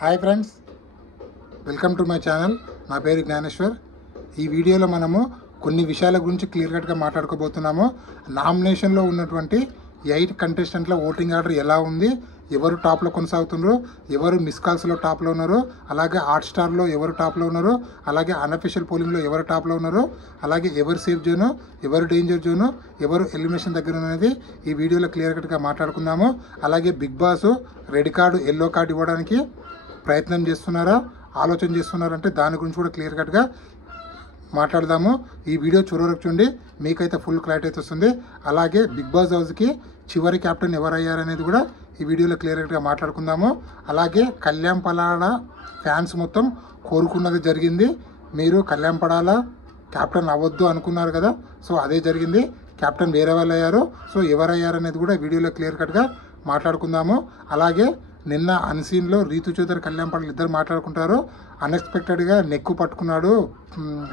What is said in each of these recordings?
Hi friends, welcome to my channel. నా పేరు జ్ఞానేశ్వర్. ఈ వీడియోలో మనము కొన్ని విషయాల గురించి క్లియర్ కట్గా మాట్లాడుకోబోతున్నాము. నామినేషన్లో ఉన్నటువంటి 8 కంటెస్టెంట్ల ఓటింగ్ ఆర్డర్ ఎలా ఉంది, ఎవరు టాప్లో కొనసాగుతున్నారు, ఎవరు మిస్ కాల్స్లో టాప్లో ఉన్నారు, అలాగే హాట్స్టార్లో ఎవరు టాప్లో ఉన్నారు, అలాగే అన్అఫీషియల్ పోలింగ్లో ఎవరు టాప్లో ఉన్నారు, అలాగే ఎవరు సేఫ్ జోను, ఎవరు డేంజర్ జోను, ఎవరు ఎలిమినేషన్ దగ్గర అనేది ఈ వీడియోలో క్లియర్ కట్గా మాట్లాడుకుందాము. అలాగే Bigg Boss red card yellow card ఇవ్వడానికి ప్రయత్నం చేస్తున్నారా, ఆలోచన చేస్తున్నారంటే దాని గురించి కూడా క్లియర్ కట్గా మాట్లాడదాము. ఈ వీడియో చివరికి చూడండి, మీకైతే ఫుల్ క్లారిటీ అయితే వస్తుంది. అలాగే బిగ్ బాస్ హౌస్కి చివరి క్యాప్టెన్ ఎవరయ్యారనేది కూడా ఈ వీడియోలో క్లియర్ కట్గా మాట్లాడుకుందాము. అలాగే కళ్యాణ్ పడాల ఫ్యాన్స్ మొత్తం కోరుకున్నది జరిగింది. మీరు కళ్యాణ్ పడాల క్యాప్టెన్ అవ్వద్దు అనుకున్నారు కదా, సో అదే జరిగింది. క్యాప్టెన్ వేరే వాళ్ళు అయ్యారు. సో ఎవరయ్యారనేది కూడా వీడియోలో క్లియర్ కట్గా మాట్లాడుకుందాము. అలాగే నిన్న అన్సీన్లో రీతు చౌదరి కళ్యాణ్ పడాల ఇద్దరు మాట్లాడుకుంటారు. అన్ఎక్స్పెక్టెడ్గా నెక్కు పట్టుకున్నాడు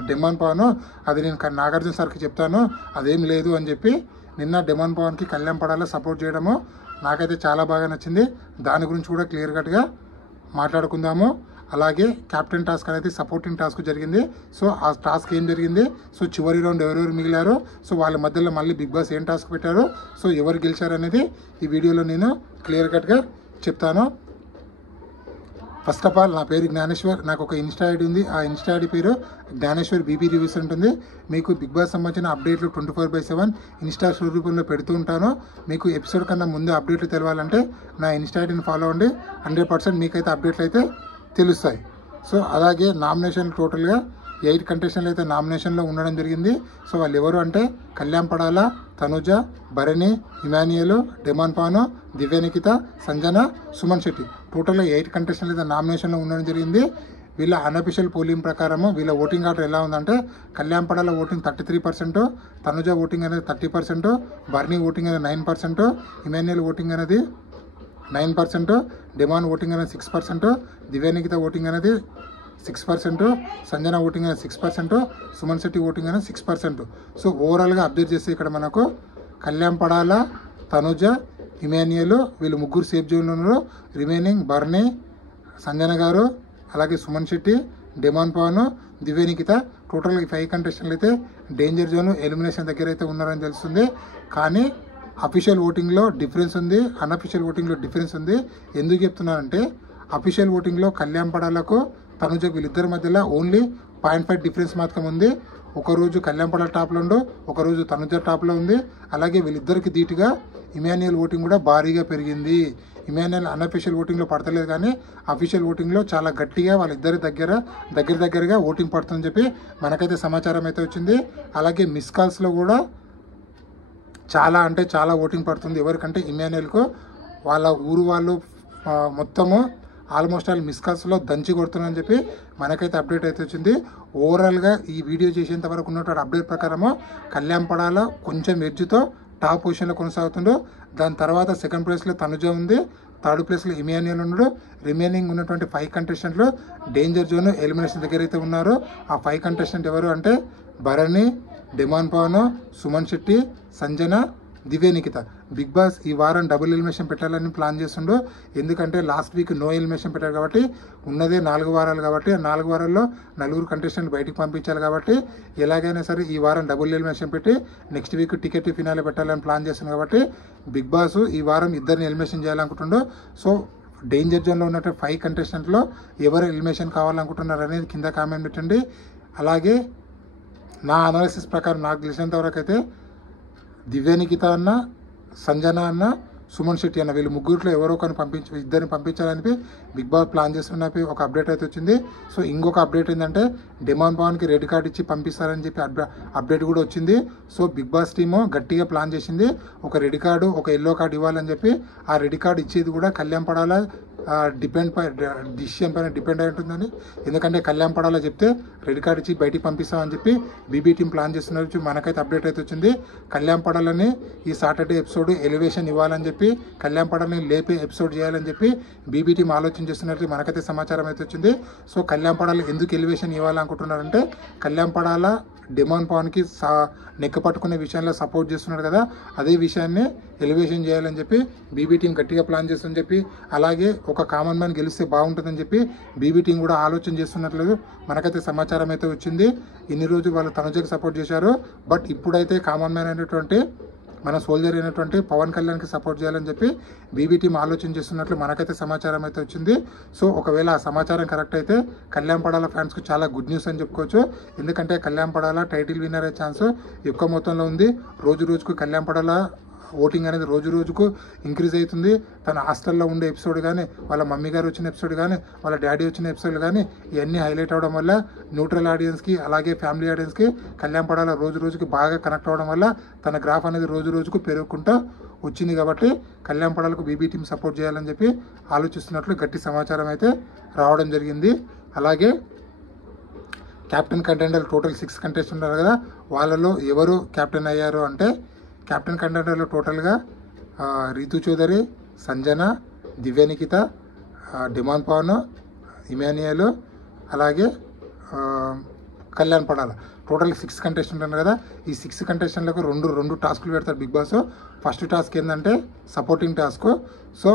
డెమాన్ పవన్, అది నేను నాగార్జున సార్కి చెప్తాను, అదేం లేదు అని చెప్పి నిన్న డెమాన్ పవన్కి కళ్యాణ్ పడాల సపోర్ట్ చేయడము నాకైతే చాలా బాగా నచ్చింది. దాని గురించి కూడా క్లియర్ కట్గా మాట్లాడుకుందాము. అలాగే క్యాప్టెన్ టాస్క్ అనేది సపోర్టింగ్ టాస్క్ జరిగింది. సో ఆ టాస్క్ ఏం జరిగింది, సో చివరి రౌండ్ ఎవరెవరు మిగిలారో, సో వాళ్ళ మధ్యలో మళ్ళీ బిగ్ బాస్ ఏం టాస్క్ పెట్టారో, సో ఎవరు గెలిచారు అనేది ఈ వీడియోలో నేను క్లియర్ కట్గా చెప్తాను. ఫస్ట్ ఆఫ్ ఆల్ నా పేరు జ్ఞానేశ్వర్. నాకు ఒక ఇన్స్టా ఐడి ఉంది. ఆ ఇన్స్టా ఐడి పేరు జ్ఞానేశ్వర్ బీబీ రివ్యూస్ ఉంటుంది. మీకు బిగ్ బాస్ సంబంధించిన అప్డేట్లు 24/7 ఇన్స్టా స్టోరీ రూపంలో పెడుతూ ఉంటాను. మీకు ఎపిసోడ్ కన్నా ముందు అప్డేట్లు తెలవాలంటే నా ఇన్స్టా ఐడిని ఫాలో అవ్వండి. 100% మీకైతే అప్డేట్లు అయితే తెలుస్తాయి. సో అలాగే నామినేషన్ టోటల్గా 8 కంటెస్టెంట్లు అయితే నామినేషన్లో ఉండడం జరిగింది. సో వాళ్ళు ఎవరు అంటే కళ్యాణ్ పడాల, తనుజ, భరణి, ఇమాన్యుయల్, డెమాన్ పవన్, దివ్యనికిత, సంజన, సుమన్ శెట్టి. టోటల్గా 8 కంటెస్టెంట్లు అయితే నామినేషన్లో ఉండడం జరిగింది. వీళ్ళ అన్అఫీషియల్ పోలింగ్ ప్రకారము వీళ్ళ ఓటింగ్ ఆర్డర్ ఎలా ఉందంటే కళ్యాణ్ పడాల ఓటింగ్ 33%, తనుజ ఓటింగ్ అనేది 30%, భరణి ఓటింగ్ అనేది 9%, ఇమాన్యుయల్ ఓటింగ్ అనేది 9%, డెమాన్ ఓటింగ్ అనేది 6%, దివ్యనికిత ఓటింగ్ అనేది 6%, సంజన ఓటింగ్ అనేది 6%, సుమన్ శెట్టి ఓటింగ్ అనేది 6%. సో ఓవరాల్గా అబ్జర్వ్ చేస్తే ఇక్కడ మనకు కళ్యాణ్ పడాల, తనుజ, ఇమాన్యుయల్ వీళ్ళు ముగ్గురు సేఫ్ జోన్లో ఉన్నారు. రిమైనింగ్ భరణి, సంజన గారు, అలాగే సుమన్ శెట్టి, డెమాన్ పవన్, దివ్యనికిత టోటల్గా 5 కంటెస్టెంట్లు అయితే డేంజర్ జోన్ ఎలిమినేషన్ దగ్గర అయితే ఉన్నారని తెలుస్తుంది. కానీ అఫీషియల్ ఓటింగ్లో డిఫరెన్స్ ఉంది, అన్అఫీషియల్ ఓటింగ్లో డిఫరెన్స్ ఉంది. ఎందుకు చెప్తున్నానంటే అఫీషియల్ ఓటింగ్లో కళ్యాణ్ పడాలకు తనుజ వీళ్ళిద్దరి మధ్యలో ఓన్లీ 0.5 డిఫరెన్స్ మాత్రం ఉంది. ఒకరోజు కళ్యాణ్ పడాల టాప్లో ఉండు, ఒకరోజు తనుజ టాప్లో ఉంది. అలాగే వీళ్ళిద్దరికి ధీటుగా ఇమాన్యుయల్ ఓటింగ్ కూడా భారీగా పెరిగింది. ఇమాన్యుయల్ అన్అఫీషియల్ ఓటింగ్లో పడతలేదు, కానీ అఫీషియల్ ఓటింగ్లో చాలా గట్టిగా వాళ్ళిద్దరి దగ్గరగా ఓటింగ్ పడుతుందని చెప్పి మనకైతే సమాచారం అయితే వచ్చింది. అలాగే మిస్ కాల్స్లో కూడా చాలా అంటే చాలా ఓటింగ్ పడుతుంది. ఎవరికంటే ఇమాన్యుయల్కు వాళ్ళ ఊరు వాళ్ళు మొత్తము ఆల్మోస్ట్ ఆల్ మిస్ కాల్స్లో దంచి కొడుతున్నారని చెప్పి మనకైతే అప్డేట్ అయితే వచ్చింది. ఓవరాల్గా ఈ వీడియో చేసేంత వరకు ఉన్నటువంటి అప్డేట్ ప్రకారము కళ్యాణ్ పడాల కొంచెం ఎడ్జ్తో టాప్ పొజిషన్లో కొనసాగుతుండో. దాని తర్వాత సెకండ్ ప్లేస్లో తనుజ ఉంది, థర్డ్ ప్లేస్లో ఇమాన్యుయల్ ఉన్నాడు. రిమైనింగ్ ఉన్నటువంటి 5 కంటెస్టెంట్లు డేంజర్ జోన్ ఎలిమినేషన్ దగ్గర అయితే ఉన్నారు. ఆ 5 కంటెస్టెంట్ ఎవరు అంటే Bharani, demon Pavan, Suman Shetty, Sanjana, Divya Nikhita. Bigg Boss ఈ వారం డబుల్ ఎలిమినేషన్ పెట్టాలని ప్లాన్ చేస్తుండో. ఎందుకంటే లాస్ట్ వీక్ నో ఎలిమినేషన్ పెట్టారు కాబట్టి ఉన్నదే 4 వారాలు కాబట్టి ఆ 4 వారాల్లో 4 కంటెస్టెంట్ బయటికి పంపించాలి కాబట్టి ఎలాగైనా సరే ఈ వారం డబుల్ ఎలిమినేషన్ పెట్టి నెక్స్ట్ వీక్ టికెట్ ఫినాలే పెట్టాలని ప్లాన్ చేస్తుంది. కాబట్టి బిగ్ బాస్ ఈ వారం ఇద్దరిని ఎలిమినేషన్ చేయాలనుకుంటుండో. సో డేంజర్ జోన్లో ఉన్నటువంటి 5 కంటెస్టెంట్లో ఎవరు ఎలిమినేషన్ కావాలనుకుంటున్నారు అనేది కింద కామెంట్ పెట్టండి. అలాగే నా అనాలిసిస్ ప్రకారం నాకు తెలిసినంత వరకు అయితే దివ్యనికిత అన్న, సంజన అన్న, సుమన్ శెట్టి అన్న వీళ్ళు ముగ్గురిలో ఎవరో ఒకరిని ఇద్దరిని పంపించాలని బిగ్ బాస్ ప్లాన్ చేస్తున్న ఒక అప్డేట్ అయితే వచ్చింది. సో ఇంకొక అప్డేట్ ఏంటంటే డెమాన్ పవన్కి రెడ్ కార్డ్ ఇచ్చి పంపిస్తారని చెప్పి అప్డేట్ కూడా వచ్చింది. సో బిగ్ బాస్ టీము గట్టిగా ప్లాన్ చేసింది, ఒక రెడ్ కార్డు ఒక ఎల్లో కార్డు ఇవ్వాలని చెప్పి. ఆ రెడ్ కార్డు ఇచ్చేది కూడా కళ్యాణ్ పడాల డిసిషన్ పైన డిపెండ్ అయి ఉంటుందని. ఎందుకంటే కళ్యాణ్ పడాల చెప్తే రెడ్ కార్డ్ ఇచ్చి బయటికి పంపిస్తామని చెప్పి బీబీ టీం ప్లాన్ చేస్తున్నారు. మనకైతే అప్డేట్ అయితే వచ్చింది. కళ్యాణ్ పడాలని ఈ సాటర్డే ఎపిసోడ్ ఎలివేషన్ ఇవ్వాలని చెప్పి చెప్పి కళ్యాణ్ పడాలని లేపే ఎపిసోడ్ చేయాలని చెప్పి బీబీ టీం ఆలోచన చేస్తున్నట్లు మనకైతే సమాచారం అయితే వచ్చింది. సో కళ్యాణ్ పడాలి ఎందుకు ఎలివేషన్ ఇవ్వాలనుకుంటున్నారంటే కళ్యాణ్ పడాల డిమాండ్ పవన్కి నెక్క పట్టుకునే విషయంలో సపోర్ట్ చేస్తున్నాడు కదా, అదే విషయాన్ని ఎలివేషన్ చేయాలని చెప్పి బీబీ టీం గట్టిగా ప్లాన్ చేస్తుందని చెప్పి, అలాగే ఒక కామన్ మ్యాన్ గెలిస్తే బాగుంటుందని చెప్పి బీబీ టీం కూడా ఆలోచన చేస్తున్నట్లు మనకైతే సమాచారం అయితే వచ్చింది. ఇన్ని రోజులు వాళ్ళు తనుజకి సపోర్ట్ చేశారు, బట్ ఇప్పుడైతే కామన్ మ్యాన్ అనేటువంటి మన సోల్జర్ అయినటువంటి పవన్ కళ్యాణ్కి సపోర్ట్ చేయాలని చెప్పి బీబీ టీం ఆలోచన చేస్తున్నట్లు మనకైతే సమాచారం అయితే వచ్చింది. సో ఒకవేళ ఆ సమాచారం కరెక్ట్ అయితే కళ్యాణ్ పడాల ఫ్యాన్స్కి చాలా గుడ్ న్యూస్ అని చెప్పుకోవచ్చు. ఎందుకంటే కళ్యాణ్ పడాల టైటిల్ విన్నర్ అయ్యే ఛాన్స్ ఎక్కువ మొత్తంలో ఉంది. రోజు రోజుకు కళ్యాణ్ పడాల ఓటింగ్ అనేది రోజు రోజుకు ఇంక్రీజ్ అవుతుంది. తన హాస్టల్లో ఉండే ఎపిసోడ్ కానీ, వాళ్ళ మమ్మీ గారు వచ్చిన ఎపిసోడ్ కానీ, వాళ్ళ డాడీ వచ్చిన ఎపిసోడ్ కానీ ఇవన్నీ హైలైట్ అవ్వడం వల్ల న్యూట్రల్ ఆడియన్స్కి అలాగే ఫ్యామిలీ ఆడియన్స్కి కళ్యాణ్ పడాల రోజు రోజుకి బాగా కనెక్ట్ అవ్వడం వల్ల తన గ్రాఫ్ అనేది రోజు రోజుకు పెరుగుకుంటూ వచ్చింది. కాబట్టి కళ్యాణ్ పడాలకు బీబీ టీం సపోర్ట్ చేయాలని చెప్పి ఆలోచిస్తున్నట్లు గట్టి సమాచారం అయితే రావడం జరిగింది. అలాగే క్యాప్టెన్ కంటెండర్ టోటల్ 6 కంటెస్టెంట్ ఉన్నారు కదా, వాళ్ళలో ఎవరు క్యాప్టెన్ అయ్యారు అంటే క్యాప్టెన్ కంటెండర్లో టోటల్గా రీతు చౌదరి, సంజన, దివ్యనికిత, డిమాండ్ పవన్, ఇమాన్యుయల్, అలాగే కళ్యాణ్ పడాల టోటల్ 6 కంటెస్టెంట్ ఉన్నారు కదా. ఈ 6 కంటెస్టెంట్లకు రెండు టాస్కులు పెడతారు బిగ్ బాస్. ఫస్ట్ టాస్క్ ఏంటంటే supporting task. So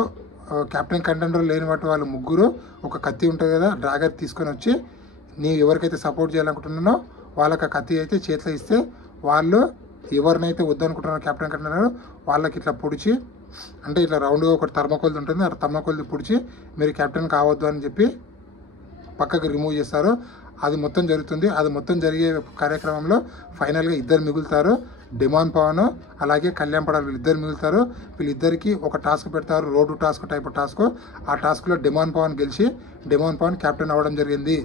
captain contender లేని వాటి వాళ్ళు ముగ్గురు ఒక కత్తి ఉంటుంది కదా, డ్రాగర్ తీసుకొని వచ్చి నీవు ఎవరికైతే సపోర్ట్ చేయాలనుకుంటున్నానో వాళ్ళకి ఆ కత్తి అయితే చేతిలో ఇస్తే వాళ్ళు ఎవరినైతే వద్దనుకుంటున్నారో క్యాప్టెన్ కంటెండర్ వాళ్ళకి ఇట్లా పొడిచి, అంటే ఇట్లా రౌండ్గా ఒక థర్మకోల్ ఉంటుంది, ఆ థర్మకోల్ది పొడిచి మీరు క్యాప్టెన్ కావద్దు అని చెప్పి పక్కకు రిమూవ్ చేస్తారు. అది మొత్తం జరుగుతుంది. అది మొత్తం జరిగే కార్యక్రమంలో ఫైనల్గా ఇద్దరు మిగులుతారు, డిమాండ్ పవన్ అలాగే కళ్యాణ్ పడాలి. వీళ్ళిద్దరు మిగులుతారు. వీళ్ళిద్దరికి ఒక టాస్క్ పెడతారు, రోడ్డు టాస్క్ టైప్ టాస్క్. ఆ టాస్క్లో డిమాండ్ పవన్ గెలిచి డిమాండ్ పవన్ క్యాప్టెన్ అవ్వడం జరిగింది.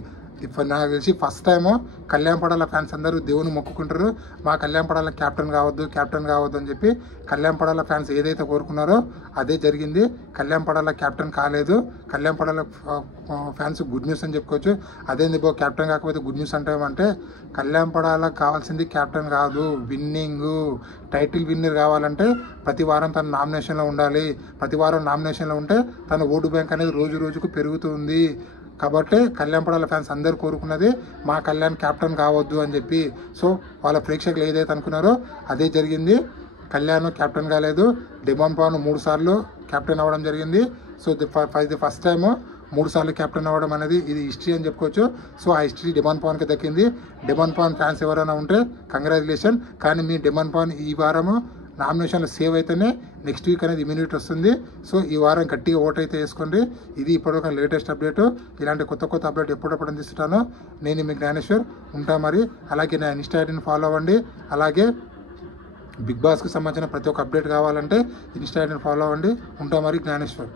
నాకు తెలిసి first time Kalyan Padala fans అందరూ దేవుని మొక్కుకుంటారు, మా కళ్యాణ్ పడాల క్యాప్టెన్ కావద్దు అని చెప్పి. కళ్యాణ్ పడాల ఫ్యాన్స్ ఏదైతే కోరుకున్నారో అదే జరిగింది. కళ్యాణ్ పడాల క్యాప్టెన్ కాలేదు. Kalyan Padala fans good news అని చెప్పుకోవచ్చు. అదేంది బో క్యాప్టెన్ కాకపోతే గుడ్ న్యూస్ అంటే కళ్యాణ్ పడాల కావాల్సింది క్యాప్టెన్ కాదు, విన్నింగ్ టైటిల్ విన్నర్ కావాలంటే ప్రతి వారం తన నామినేషన్లో ఉండాలి. ప్రతి వారం నామినేషన్లో ఉంటే తన ఓటు బ్యాంక్ అనేది రోజు రోజుకు పెరుగుతుంది. కాబట్టి కళ్యాణ్ పడాల ఫ్యాన్స్ అందరూ కోరుకున్నది మా కళ్యాణ్ క్యాప్టెన్ కావద్దు అని చెప్పి. సో వాళ్ళ ప్రేక్షకులు ఏదైతే అనుకున్నారో అదే జరిగింది. కళ్యాణ్ క్యాప్టెన్ కాలేదు, డిమాండ్ పవన్ 3 సార్లు క్యాప్టెన్ అవ్వడం జరిగింది. సో ది ఫస్ట్ టైము 3 సార్లు క్యాప్టెన్ అవ్వడం అనేది ఇది హిస్టరీ అని చెప్పుకోవచ్చు. సో ఆ హిస్టరీ డిమాండ్ పవన్కి దక్కింది. డిమాండ్ పవన్ ఫ్యాన్స్ ఎవరైనా ఉంటే కంగ్రాచులేషన్. కానీ మీ డిమాండ్ పవన్ ఈ వారము నామినేషన్లు సేవ్ అయితేనే నెక్స్ట్ వీక్ అనేది ఇమ్యూనిటీ వస్తుంది. సో ఈ వారం గట్టిగా ఓట్ అయితే వేసుకోండి. ఇది ఇప్పటివరకు లేటెస్ట్ అప్డేటు. ఇలాంటి కొత్త అప్డేట్ ఎప్పుడప్పుడు అందిస్తుంటాను. నేను మీ జ్ఞానేశ్వర్ ఉంటా. మరి అలాగే నా ఇన్స్టా ఐడిని ఫాలో అవ్వండి. అలాగే బిగ్ బాస్కి సంబంధించిన ప్రతి ఒక్క అప్డేట్ కావాలంటే ఇన్స్టా ఐడిని ఫాలో అవ్వండి. ఉంటా మరి జ్ఞానేశ్వర్.